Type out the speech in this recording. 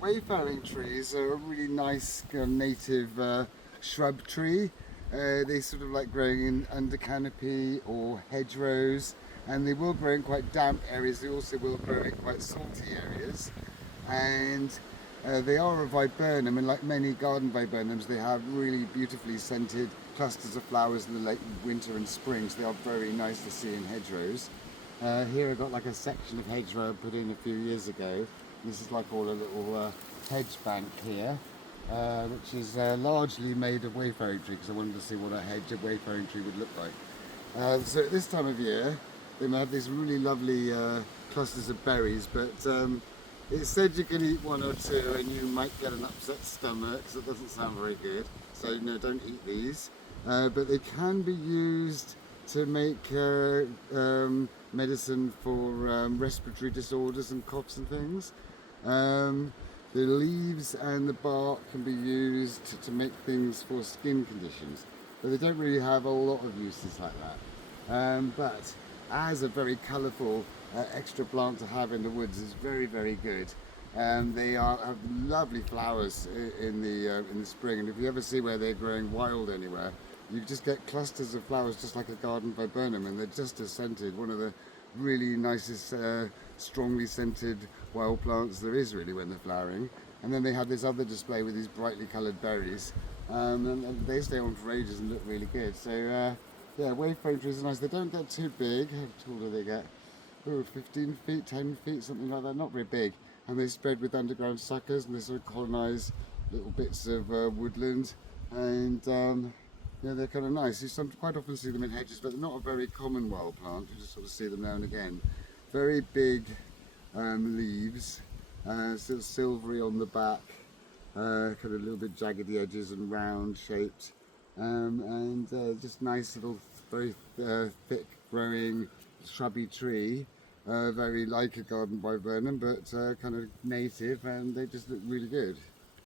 Wayfaring trees are a really nice native shrub tree. They sort of like growing in under canopy or hedgerows, and they will grow in quite damp areas. They also will grow in quite salty areas, and they are a viburnum, and like many garden viburnums, they have really beautifully scented clusters of flowers in the late winter and spring, so they are very nice to see in hedgerows. Here I've got like a section of hedgerow put in a few years ago. This is like all a little hedge bank here, which is largely made of wayfaring tree, because I wanted to see what a hedge of wayfaring tree would look like. So at this time of year, they may have these really lovely clusters of berries, but it said you can eat one or two and you might get an upset stomach, so it doesn't sound very good. So no, don't eat these. But they can be used to make medicine for respiratory disorders and coughs and things. The leaves and the bark can be used to make things for skin conditions, but they don't really have a lot of uses like that. But as a very colourful extra plant to have in the woods is very, very good. They have lovely flowers in the spring, and if you ever see where they're growing wild anywhere, you just get clusters of flowers just like a garden viburnum, and they're just as scented. One of the really nicest, strongly scented wild plants there is really when they're flowering. And then they have this other display with these brightly coloured berries, and they stay on for ages and look really good. So yeah, wayfaring trees are nice. They don't get too big. How tall do they get? Oh, 15 feet, 10 feet, something like that. Not very big. And they spread with underground suckers, and they sort of colonise little bits of woodland. And yeah, they're kind of nice. You quite often see them in hedges, but they're not a very common wild plant. You just sort of see them now and again. Very big leaves, sort of silvery on the back, kind of a little bit jaggedy edges and round shaped, and just nice little, very thick growing shrubby tree. Very like a garden viburnum, but kind of native, and they just look really good.